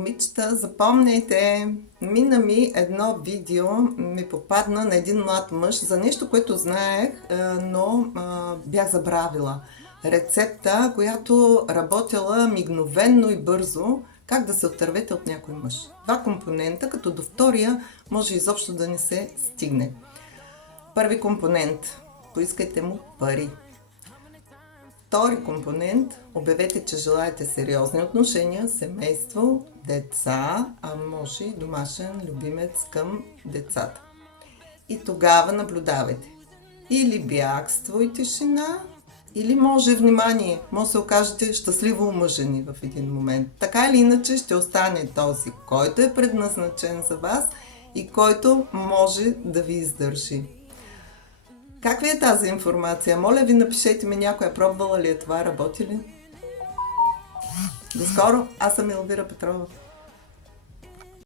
Момичета, запомняйте, мина ми едно видео, ми попадна на един млад мъж за нещо, което знаех, но бях забравила. Рецепта, която работила мигновенно и бързо, как да се отървете от някой мъж. Два компонента, като до втория може изобщо да не се стигне. Първи компонент. Поискайте му пари. Втори компонент. Обявете, че желаете сериозни отношения, семейство, деца, а може и домашен любимец към децата. И тогава наблюдавайте. Или бягство и тишина, или може внимание. Може да се окажете щастливо омъжени в един момент. Така или иначе ще остане този, който е предназначен за вас и който може да ви издържи. Как ви е тази информация? Моля ви, напишете ми някоя пробвала ли е това, работи ли? До скоро! Аз съм Елвира Петрова.